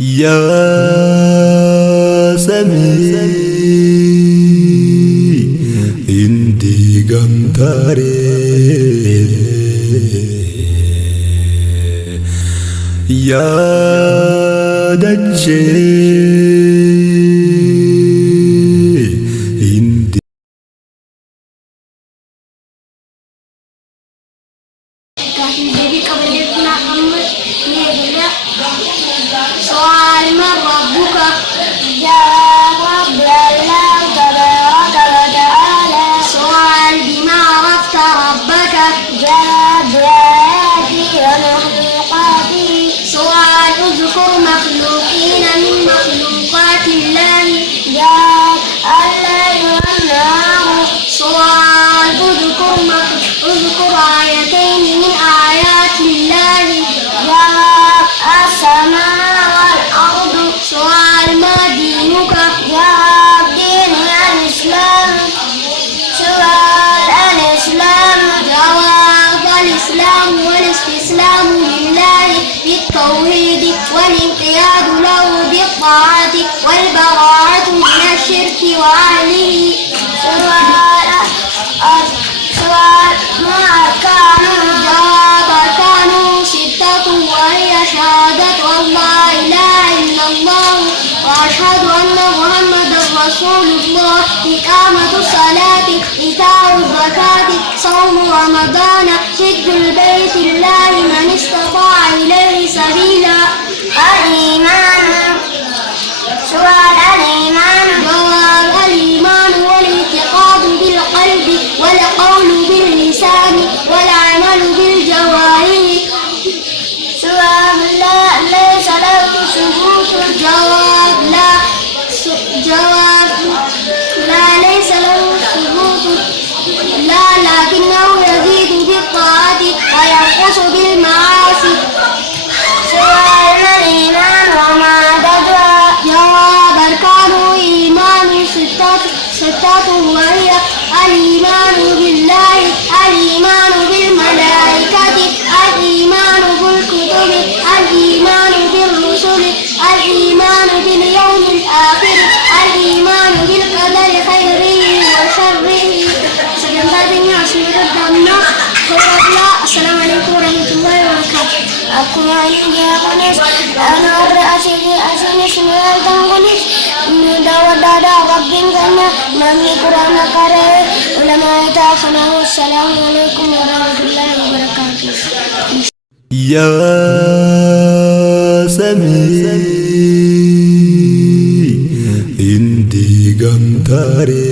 يا سمي انتي قمتاري يا دجي سؤال من ربك؟ يا رب الله تبارك وتعالى. سؤال بما عرفت ربك؟ جواب بآياته ومخلوقاته. سؤال اذكر مخلوقين من مخلوقات الله. جواب الليل والنهار. سؤال اذكر آيتين من آيات الله. جواب السماء والأرض. سؤال ما دينك؟ جواب ديني الإسلام. سؤال الإسلام. جواب الإسلام والاستسلام لله بالتوحيد والانقياد له بالطاعة والبراءة من الشرك وأهله. سؤال ما أركانه؟ جواب أركانه 6 وهي شهادة أن لا إله إلا الله وأشهد أن محمدا رسول الله، إقامة الصلاة، إيتاء الزكاة، صوم رمضان، حج البيت الله من استطاع إليه سبيلا. الإيمان. سؤال الإيمان. جواب الإيمان والاعتقاد بالقلب والقول باللسان والعمل بالجوارح. سؤال ليس له ثبوت. جواب لا ليس له ثبوت، لا لكنه يزيد بالطاعة وينقص بالمعاصي. سؤال الإيمان وما عددها؟ جواب أركانه إيمان 6 وهي الإيمان بالله، الإيمان بالملائكة، الإيمان بالكتب، الإيمان بالرسل، الإيمان باليوم الآخر، الإيمان بالقدر خيره وشره. السلام عليكم ورحمة الله وبركاته. Aku hanya panas, anak asli semua tanggulis. Muda wadada rabbin kana, nami Quran kare, ulama ita fanahu. Assalamualaikum warahmatullahi wabarakatuh. يا سمي انتي قمتاري